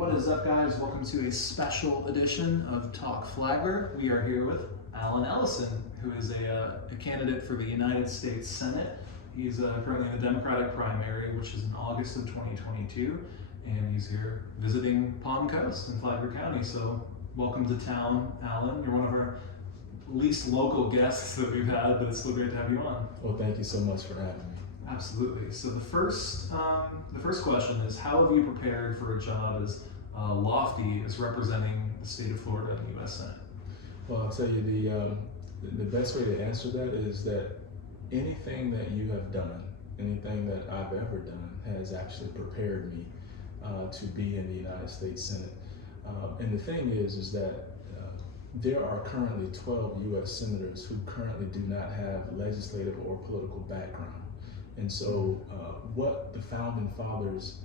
What is up, guys? Welcome to a special edition of Talk Flagler. We are here with Ellison, who is a candidate for the United States Senate. He's currently in the Democratic primary, which is in August of 2022, and he's here visiting Palm Coast in Flagler County. So welcome to town, Alan. You're one of our least local guests that we've had, but it's still great to have you on. Well, thank you so much for having me. Absolutely. So the first question is, how have you prepared for a job as lofty as representing the state of Florida in the U.S. Senate? Well, I'll tell you, the best way to answer that is that anything that you have done, anything that I've ever done, has actually prepared me to be in the United States Senate. And the thing is that there are currently 12 U.S. senators who currently do not have legislative or political background. And so what the founding fathers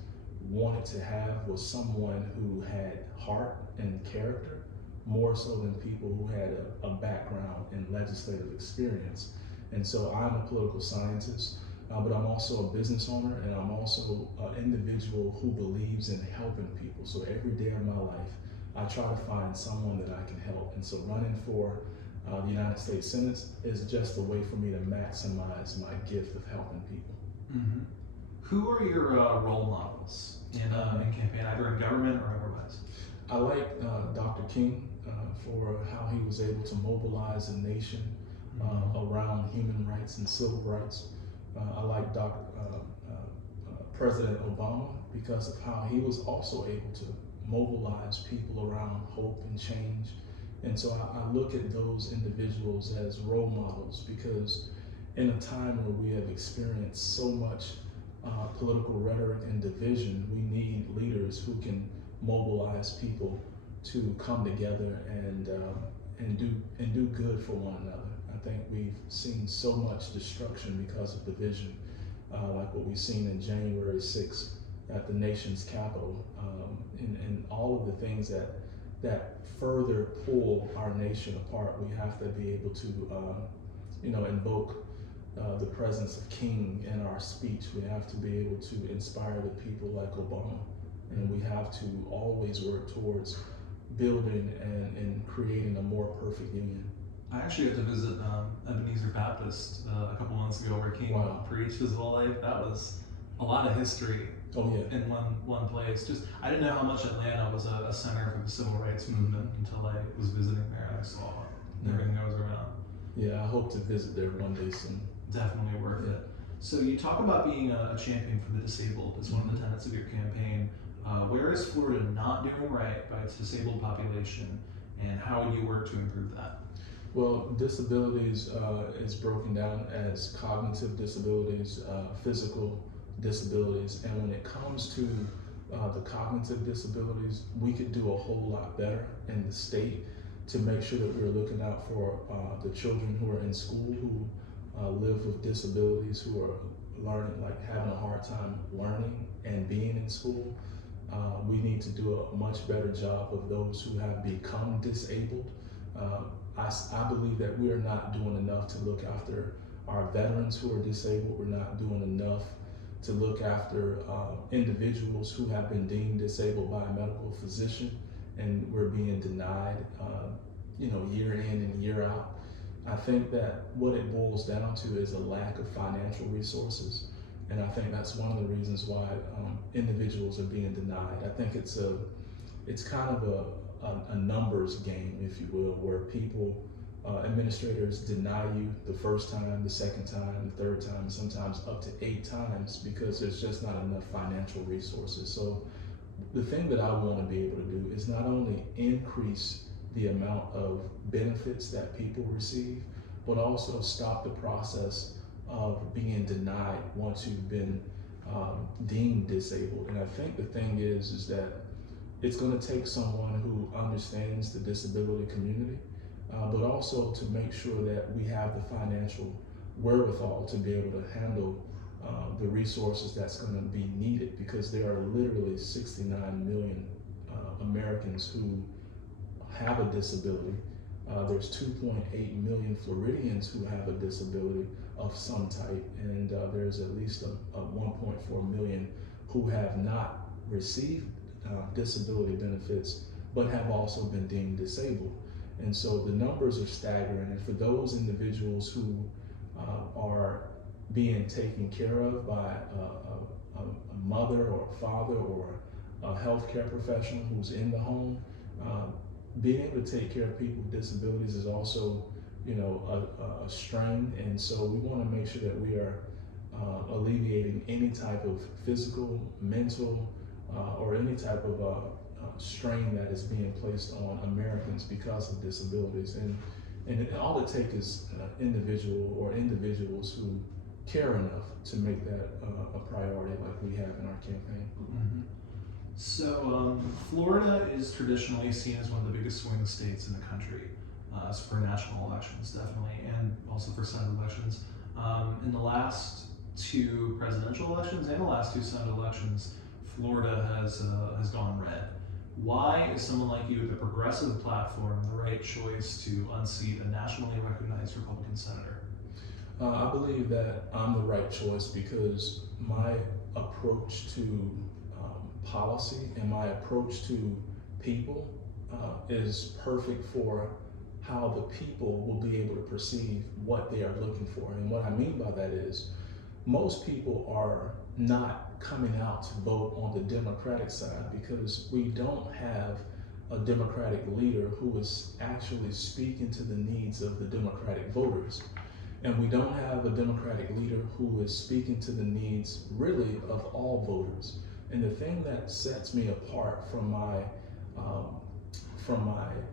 wanted to have was someone who had heart and character, more so than people who had a background in legislative experience. And so I'm a political scientist, but I'm also a business owner, and I'm also an individual who believes in helping people. So every day of my life, I try to find someone that I can help. And so running for the United States Senate is just a way for me to maximize my gift of helping people. Mm-hmm. Who are your role models in campaign, either in government or otherwise? I like Dr. King for how he was able to mobilize a nation around human rights and civil rights. I like President Obama because of how he was also able to mobilize people around hope and change. And so I look at those individuals as role models because in a time where we have experienced so much political rhetoric and division, we need leaders who can mobilize people to come together and do good for one another. I think we've seen so much destruction because of division, like what we've seen in January 6th at the nation's capital, and all of the things that further pull our nation apart. We have to be able to, invoke the presence of King in our speech. We have to be able to inspire the people like Obama, and we have to always work towards building and creating a more perfect union. I actually got to visit Ebenezer Baptist a couple months ago, where King preached his whole life. That was a lot of history. Oh yeah. In one place. Just I didn't know how much Atlanta was a center for the civil rights movement until I was visiting there and I saw everything that was around. Yeah, I hope to visit there one day soon. Definitely worth it. So you talk about being a champion for the disabled as one of the tenets of your campaign. Where is Florida not doing right by its disabled population, and how would you work to improve that? Well, disabilities is broken down as cognitive disabilities, physical disabilities, and when it comes to the cognitive disabilities, we could do a whole lot better in the state to make sure that we're looking out for the children who are in school who live with disabilities, who are learning, like having a hard time learning and being in school. We need to do a much better job of those who have become disabled. I believe that we are not doing enough to look after our veterans who are disabled. We're not doing enough to look after individuals who have been deemed disabled by a medical physician, and we're being denied, year in and year out. I think that what it boils down to is a lack of financial resources, and I think that's one of the reasons why individuals are being denied. I think it's kind of a numbers game, if you will, where people, administrators deny you the first time, the second time, the third time, sometimes up to 8 times because there's just not enough financial resources. So the thing that I want to be able to do is not only increase the amount of benefits that people receive, but also stop the process of being denied once you've been deemed disabled. And I think the thing is that it's going to take someone who understands the disability community, but also to make sure that we have the financial wherewithal to be able to handle the resources that's going to be needed, because there are literally 69 million Americans who have a disability. There's 2.8 million Floridians who have a disability of some type, and there's at least a 1.4 million who have not received disability benefits, but have also been deemed disabled. And so the numbers are staggering. And for those individuals who are being taken care of by a mother or a father or a healthcare professional who's in the home, being able to take care of people with disabilities is also, a strain. And so we want to make sure that we are alleviating any type of physical, mental, or any type of strain that is being placed on Americans because of disabilities. And all it takes is individual or individuals who care enough to make that a priority like we have in our campaign. Mm-hmm. So Florida is traditionally seen as one of the biggest swing states in the country for national elections, definitely, and also for Senate elections. In the last two presidential elections and the last two Senate elections, Florida has gone red. Why is someone like you with a progressive platform the right choice to unseat a nationally recognized Republican senator? I believe that I'm the right choice because my approach to policy and my approach to people is perfect for how the people will be able to perceive what they are looking for. And what I mean by that is most people are not coming out to vote on the Democratic side because we don't have a Democratic leader who is actually speaking to the needs of the Democratic voters. And we don't have a Democratic leader who is speaking to the needs really of all voters. And the thing that sets me apart from my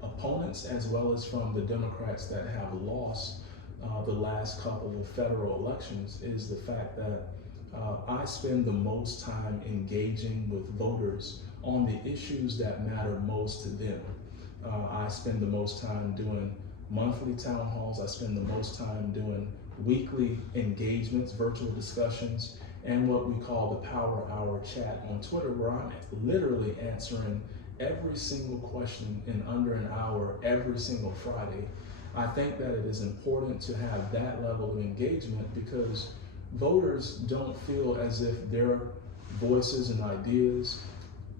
opponents as well as from the Democrats that have lost the last couple of federal elections is the fact that I spend the most time engaging with voters on the issues that matter most to them. I spend the most time doing monthly town halls. I spend the most time doing weekly engagements, virtual discussions, and what we call the Power Hour chat on Twitter, where I'm literally answering every single question in under an hour every single Friday. I think that it is important to have that level of engagement because voters don't feel as if their voices and ideas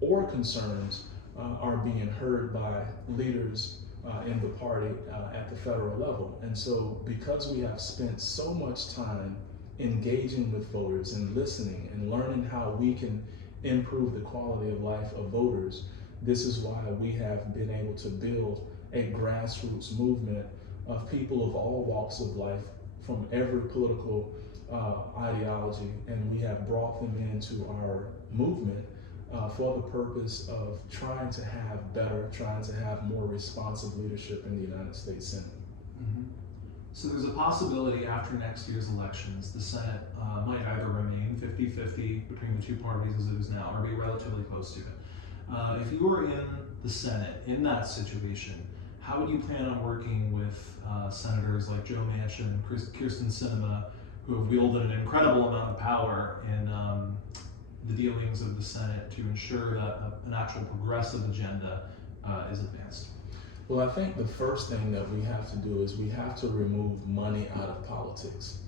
or concerns are being heard by leaders in the party at the federal level. And so because we have spent so much time engaging with voters and listening and learning how we can improve the quality of life of voters, this is why we have been able to build a grassroots movement of people of all walks of life from every political ideology, and we have brought them into our movement for the purpose of trying to have more responsive leadership in the United States Senate. Mm-hmm. So there's a possibility after next year's elections, the Senate might either remain 50-50 between the two parties as it is now, or be relatively close to it. If you were in the Senate in that situation, how would you plan on working with senators like Joe Manchin and Kyrsten Sinema, who have wielded an incredible amount of power in the dealings of the Senate to ensure that an actual progressive agenda is advanced? Well, I think the first thing that we have to do is we have to remove money out of politics.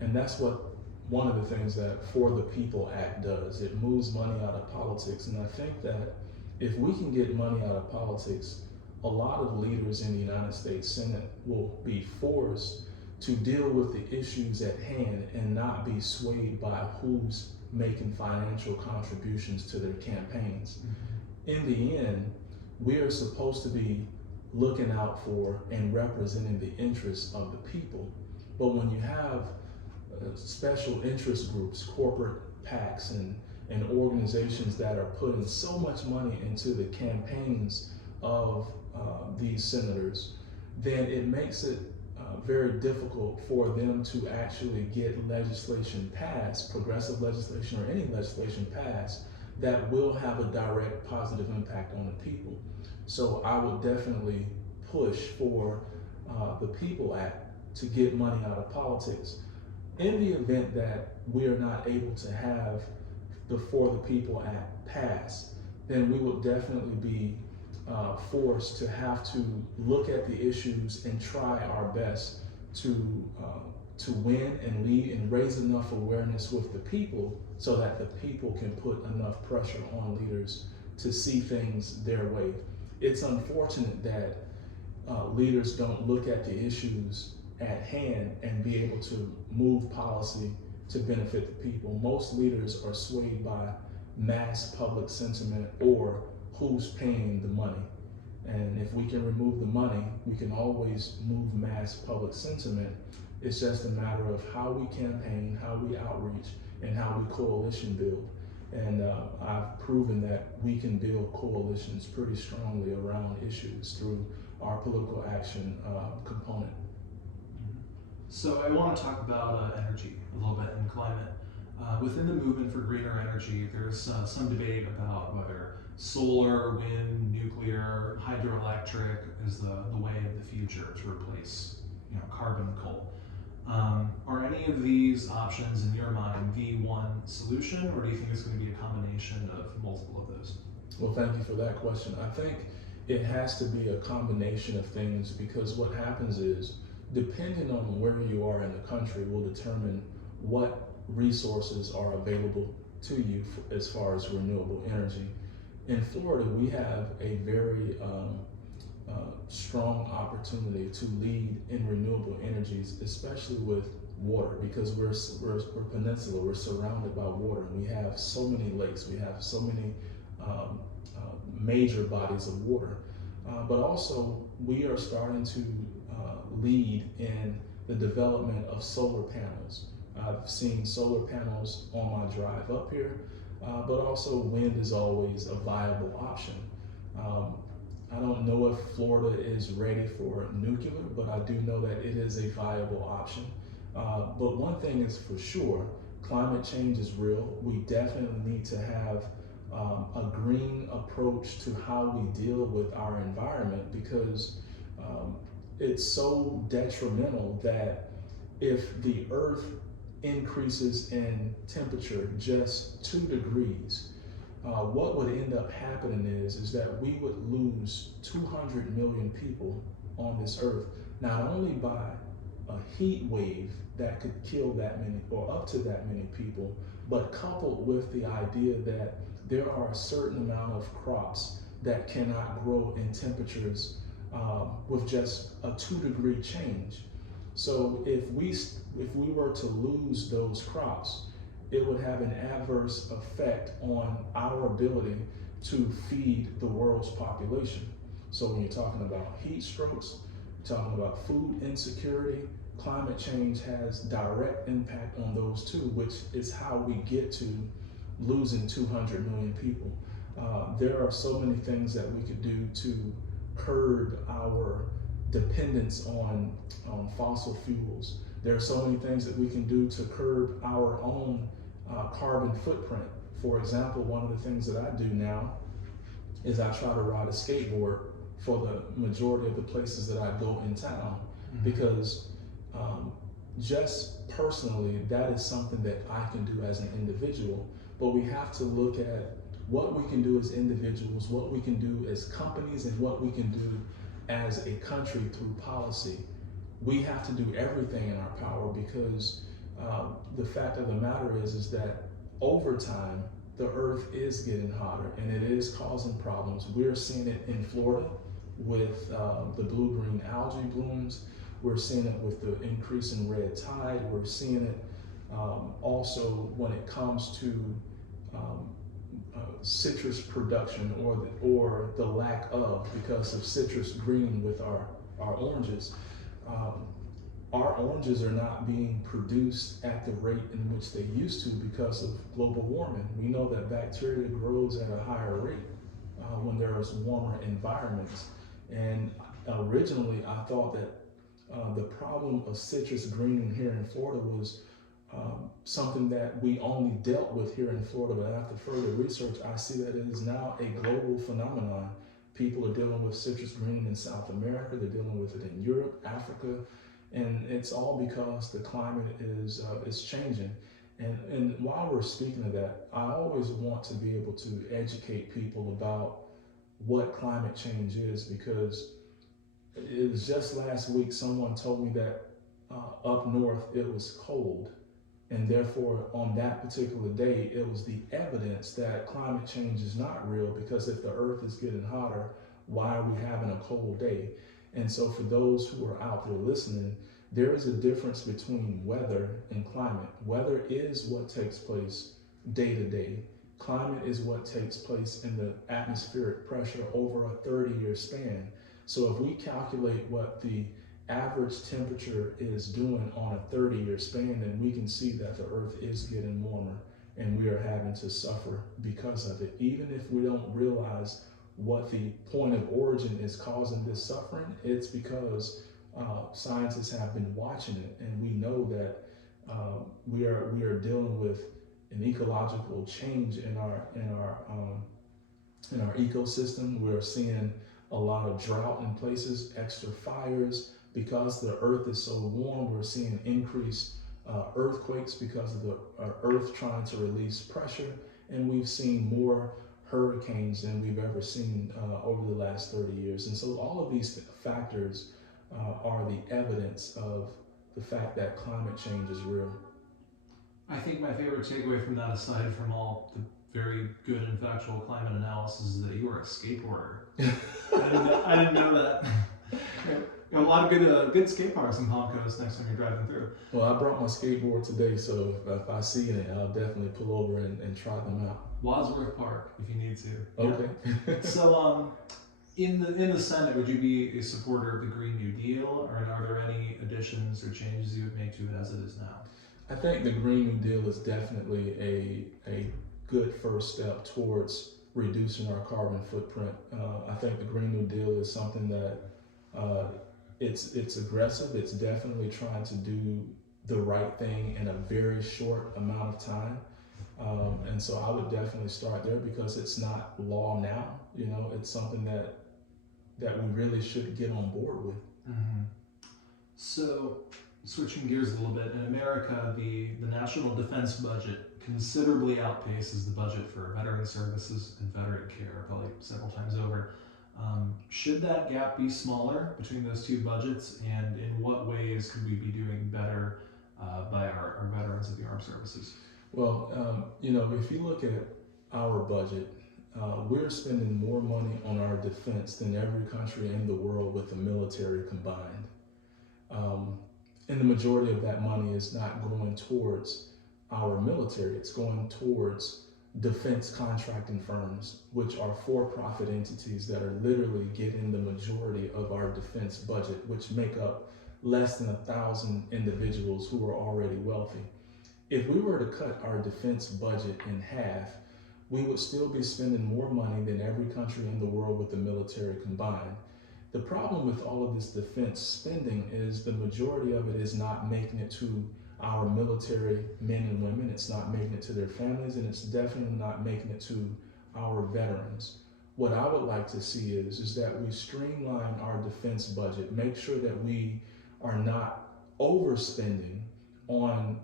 And that's what one of the things that For the People Act does. It moves money out of politics. And I think that if we can get money out of politics, a lot of leaders in the United States Senate will be forced to deal with the issues at hand and not be swayed by who's making financial contributions to their campaigns. Mm-hmm. In the end, we are supposed to be looking out for and representing the interests of the people. But when you have special interest groups, corporate PACs, and organizations that are putting so much money into the campaigns of these senators, then it makes it very difficult for them to actually get legislation passed, progressive legislation or any legislation passed, that will have a direct positive impact on the people. So I would definitely push for the People Act to get money out of politics. In the event that we are not able to have the For the People Act passed, then we will definitely be forced to have to look at the issues and try our best to win and lead and raise enough awareness with the people so that the people can put enough pressure on leaders to see things their way. It's unfortunate that leaders don't look at the issues at hand and be able to move policy to benefit the people. Most leaders are swayed by mass public sentiment or who's paying the money. And if we can remove the money, we can always move mass public sentiment. It's just a matter of how we campaign, how we outreach, and how we coalition build. And I've proven that we can build coalitions pretty strongly around issues through our political action component. So I want to talk about energy a little bit and climate. Within the movement for greener energy, there's some debate about whether solar, wind, nuclear, hydroelectric is the way of the future to replace carbon coal. Are any of these options in your mind the one solution, or do you think it's going to be a combination of multiple of those? Well, thank you for that question. I think it has to be a combination of things, because what happens is, depending on where you are in the country will determine what resources are available to you as far as renewable energy. In Florida, we have a very strong opportunity to lead in renewable energies, especially with water, because we're peninsula, we're surrounded by water. We have so many lakes, we have so many major bodies of water, but also we are starting to lead in the development of solar panels. I've seen solar panels on my drive up here, but also wind is always a viable option. I don't know if Florida is ready for nuclear, but I do know that it is a viable option. But one thing is for sure, climate change is real. We definitely need to have a green approach to how we deal with our environment, because it's so detrimental that if the earth increases in temperature just 2 degrees, what would end up happening is that we would lose 200 million people on this earth, not only by a heat wave that could kill that many or up to that many people, but coupled with the idea that there are a certain amount of crops that cannot grow in temperatures with just a 2-degree change. So if we were to lose those crops, it would have an adverse effect on our ability to feed the world's population. So when you're talking about heat strokes, you're talking about food insecurity, climate change has direct impact on those two, which is how we get to losing 200 million people. There are so many things that we could do to curb our dependence on fossil fuels. There are so many things that we can do to curb our own carbon footprint. For example, one of the things that I do now is I try to ride a skateboard for the majority of the places that I go in town, because just personally, that is something that I can do as an individual. But we have to look at what we can do as individuals, what we can do as companies, and what we can do as a country through policy. We have to do everything in our power, because the fact of the matter is that over time, the earth is getting hotter and it is causing problems. We're seeing it in Florida with the blue-green algae blooms. We're seeing it with the increase in red tide. We're seeing it also when it comes to citrus production or the lack of, because of citrus green with our oranges. Our oranges are not being produced at the rate in which they used to because of global warming. We know that bacteria grows at a higher rate when there is warmer environments. And originally I thought that the problem of citrus greening here in Florida was something that we only dealt with here in Florida, but after further research, I see that it is now a global phenomenon. People are dealing with citrus greening in South America, they're dealing with it in Europe, Africa, and it's all because the climate is changing. And while we're speaking of that, I always want to be able to educate people about what climate change is, because it was just last week someone told me that up north it was cold. And therefore, on that particular day, it was the evidence that climate change is not real, because if the earth is getting hotter, why are we having a cold day? And so, for those who are out there listening, there is a difference between weather and climate. Weather is what takes place day to day. Climate is what takes place in the atmospheric pressure over a 30-year span. So if we calculate what the average temperature is doing on a 30-year span, then we can see that the earth is getting warmer and we are having to suffer because of it. Even if we don't realize what the point of origin is causing this suffering, it's because scientists have been watching it, and we know that we are dealing with an ecological change in our ecosystem. We're seeing a lot of drought in places, extra fires because the earth is so warm. We're seeing increased earthquakes because of the earth trying to release pressure, and we've seen more hurricanes than we've ever seen over the last 30 years. And so all of these factors are the evidence of the fact that climate change is real. I think my favorite takeaway from that, aside from all the very good and factual climate analysis, is that you are a skateboarder. I didn't know that. A lot of good skate parks in Palm Coast next time you're driving through. Well, I brought my skateboard today, so if I see it, I'll definitely pull over and try them out. Wadsworth Park, if you need to. Okay. Yeah. So, in the Senate, would you be a supporter of the Green New Deal, or are there any additions or changes you would make to it as it is now? I think the Green New Deal is definitely a good first step towards reducing our carbon footprint. I think the Green New Deal is something that it's aggressive. It's definitely trying to do the right thing in a very short amount of time. And so I would definitely start there, because it's not law now. You know, it's something that we really should get on board with. Mm-hmm. So, switching gears a little bit, in America, the national defense budget considerably outpaces the budget for veteran services and veteran care, probably several times over. Should that gap be smaller between those two budgets, and in what ways could we be doing better by our veterans of the armed services? Well, if you look at our budget, we're spending more money on our defense than every country in the world with the military combined. And the majority of that money is not going towards our military. It's going towards defense contracting firms, which are for-profit entities that are literally getting the majority of our defense budget, which make up less than 1,000 individuals who are already wealthy. If we were to cut our defense budget in half, we would still be spending more money than every country in the world with the military combined. The problem with all of this defense spending is the majority of it is not making it to our military men and women. It's not making it to their families, and it's definitely not making it to our veterans. What I would like to see is that we streamline our defense budget, make sure that we are not overspending on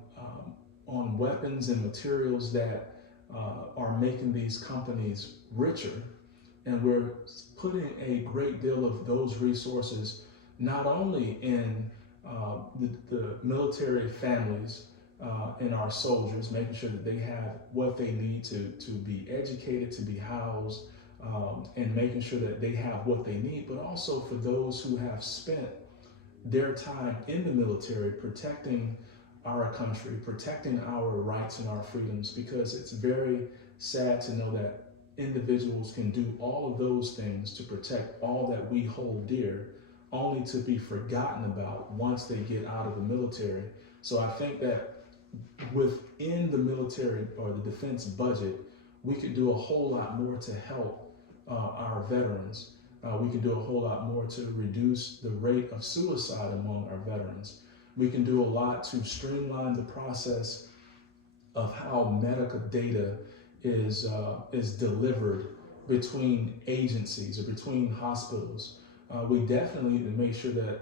weapons and materials that are making these companies richer, and we're putting a great deal of those resources not only in the military families and our soldiers, making sure that they have what they need to be educated, to be housed, and making sure that they have what they need, but also for those who have spent their time in the military protecting our country, protecting our rights and our freedoms, because it's very sad to know that individuals can do all of those things to protect all that we hold dear, only to be forgotten about once they get out of the military. So I think that within the military or the defense budget, we could do a whole lot more to help our veterans. We can do a whole lot more to reduce the rate of suicide among our veterans. We can do a lot to streamline the process of how medical data is delivered between agencies or between hospitals. We definitely need to make sure that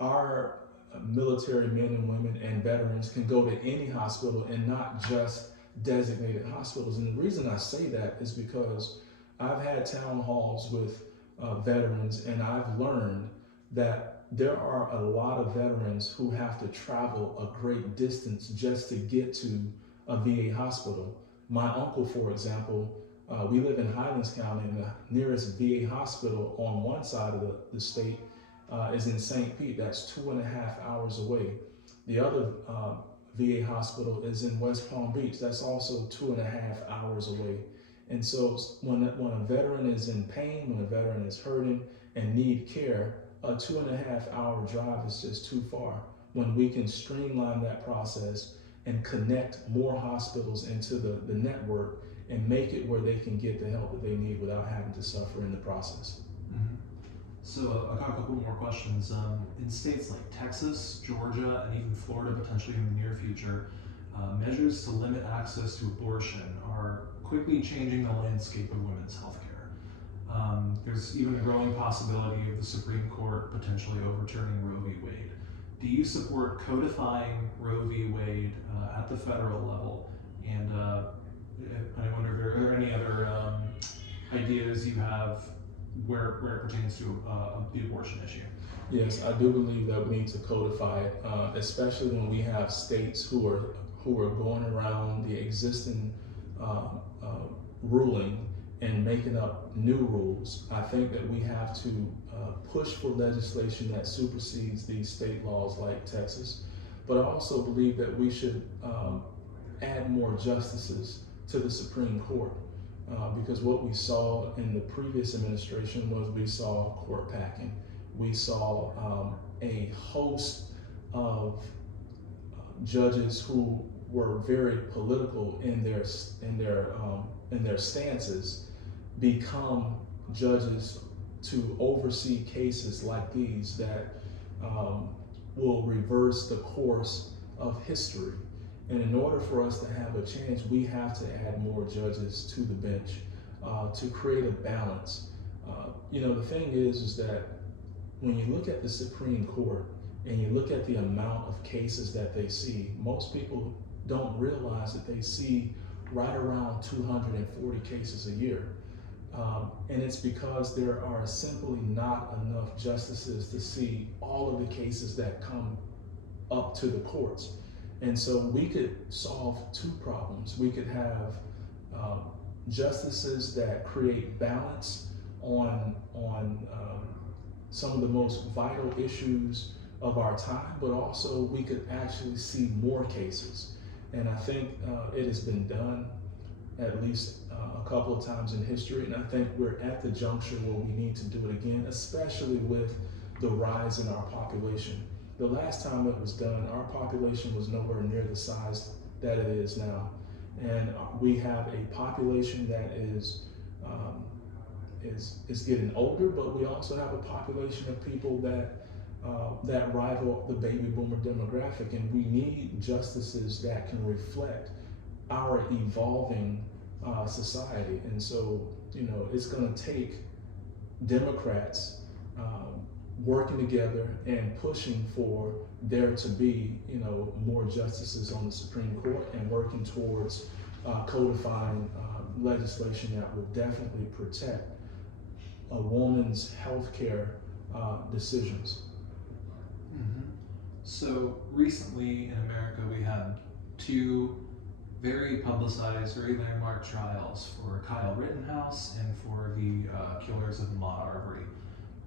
our military men and women and veterans can go to any hospital and not just designated hospitals. And the reason I say that is because I've had town halls with veterans, and I've learned that there are a lot of veterans who have to travel a great distance just to get to a VA hospital. My uncle, for example, we live in Highlands County, and the nearest VA hospital on one side of the state is in St. Pete. That's 2.5 hours away. The other VA hospital is in West Palm Beach. That's also 2.5 hours away. And so when a veteran is in pain, when a veteran is hurting and need care, a 2.5 hour drive is just too far. When we can streamline that process and connect more hospitals into the network and make it where they can get the help that they need without having to suffer in the process. Mm-hmm. So I got a couple more questions. In states like Texas, Georgia, and even Florida, potentially in the near future, measures to limit access to abortion are quickly changing the landscape of women's health care. There's even a growing possibility of the Supreme Court potentially overturning Roe v. Wade. Do you support codifying Roe v. Wade at the federal level? And I wonder if there are any other ideas you have where it pertains to the abortion issue. Yes, I do believe that we need to codify it, especially when we have states who are going around the existing ruling and making up new rules. I think that we have to push for legislation that supersedes these state laws like Texas, but I also believe that we should add more justices to the Supreme Court. Because what we saw in the previous administration was we saw court packing. We saw a host of judges who were very political in their stances become judges to oversee cases like these that will reverse the course of history. And in order for us to have a chance, we have to add more judges to the bench to create a balance. The thing is that when you look at the Supreme Court and you look at the amount of cases that they see, most people don't realize that they see right around 240 cases a year. And it's because there are simply not enough justices to see all of the cases that come up to the courts. And so we could solve two problems. We could have justices that create balance on some of the most vital issues of our time, but also we could actually see more cases. And I think it has been done at least a couple of times in history, and I think we're at the juncture where we need to do it again, especially with the rise in our population. The last time it was done, our population was nowhere near the size that it is now. And we have a population that is getting older, but we also have a population of people that rival the baby boomer demographic. And we need justices that can reflect our evolving society. And so, it's going to take Democrats working together and pushing for there to be, more justices on the Supreme Court, and working towards codifying legislation that will definitely protect a woman's health care decisions. Mm-hmm. So recently in America, we had two very publicized, very landmark trials for Kyle Rittenhouse and for the killers of Ahmaud Arbery.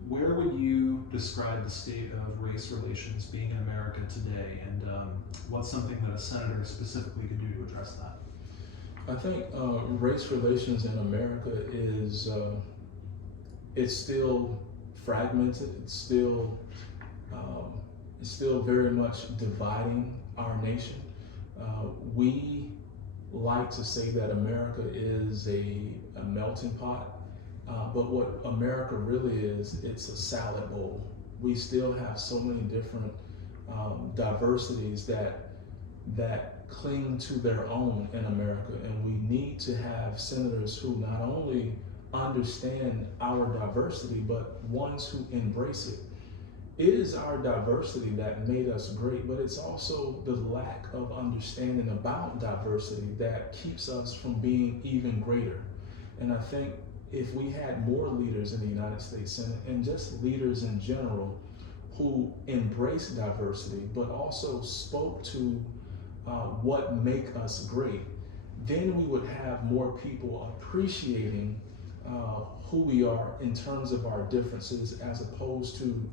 Where would you describe the state of race relations being in America today, and what's something that a senator specifically could do to address that? I think race relations in America is it's still fragmented. It's still very much dividing our nation. We like to say that America is a melting pot. But what America really is, it's a salad bowl. We still have so many different diversities that cling to their own in America, and we need to have senators who not only understand our diversity, but ones who embrace it. It is our diversity that made us great, but it's also the lack of understanding about diversity that keeps us from being even greater. And I think if we had more leaders in the United States Senate, and just leaders in general, who embraced diversity, but also spoke to what make us great, then we would have more people appreciating who we are in terms of our differences, as opposed to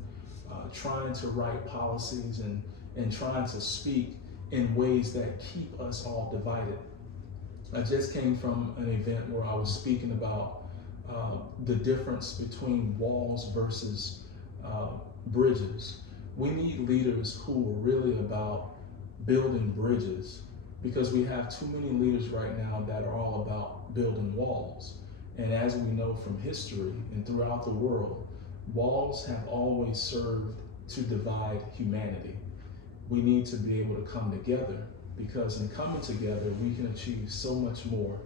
trying to write policies and trying to speak in ways that keep us all divided. I just came from an event where I was speaking about the difference between walls versus bridges. We need leaders who are really about building bridges, because we have too many leaders right now that are all about building walls. And as we know from history and throughout the world, walls have always served to divide humanity. We need to be able to come together, because in coming together, we can achieve so much more,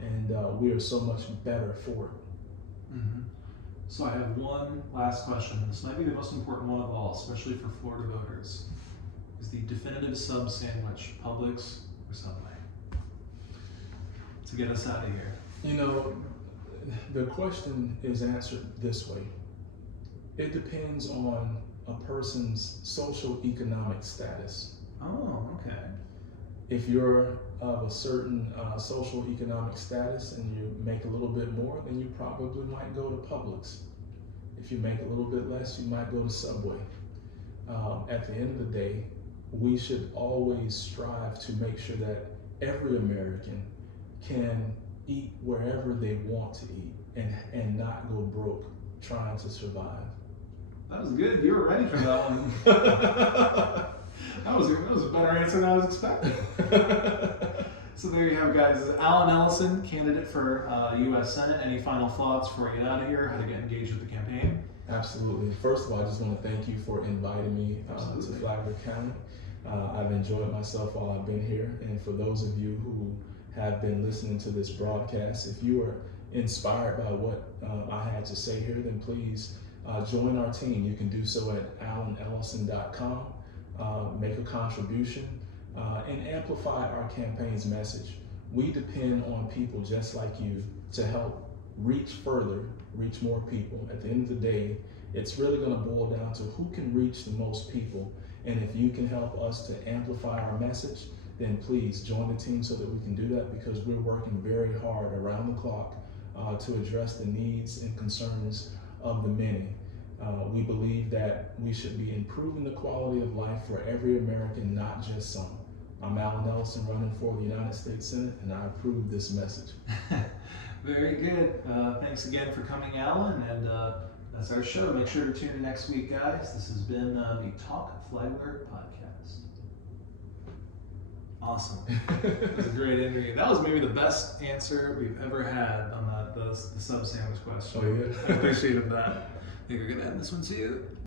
and we are so much better for it. Mm-hmm. So I have one last question. This might be the most important one of all, especially for Florida voters. Is the definitive sub sandwich Publix or Subway? To get us out of here. You know, the question is answered this way. It depends on a person's social economic status. Oh, okay. If you're of a certain social economic status and you make a little bit more, then you probably might go to Publix. If you make a little bit less, you might go to Subway. At the end of the day, we should always strive to make sure that every American can eat wherever they want to eat and not go broke trying to survive. That was good. You were ready for that one. That was a better answer than I was expecting. So there you have it, guys. Alan Ellison, candidate for U.S. Senate. Any final thoughts before we get out of here? How to get engaged with the campaign? Absolutely. First of all, I just want to thank you for inviting me to Flagler County. I've enjoyed myself while I've been here. And for those of you who have been listening to this broadcast, if you are inspired by what I had to say here, then please join our team. You can do so at alanellison.com. Make a contribution and amplify our campaign's message. We depend on people just like you to help reach further, reach more people. At the end of the day, it's really going to boil down to who can reach the most people. And if you can help us to amplify our message, then please join the team so that we can do that, because we're working very hard around the clock to address the needs and concerns of the many. We believe that we should be improving the quality of life for every American, not just some. I'm Alan Ellison, running for the United States Senate, and I approve this message. Very good. Thanks again for coming, Alan, and that's our show. Make sure to tune in next week, guys. This has been the Talk Flagler podcast. Awesome. That was a great interview. That was maybe the best answer we've ever had on the sub sandwich question. Oh, yeah. I appreciated that. I think we're going to end this one too.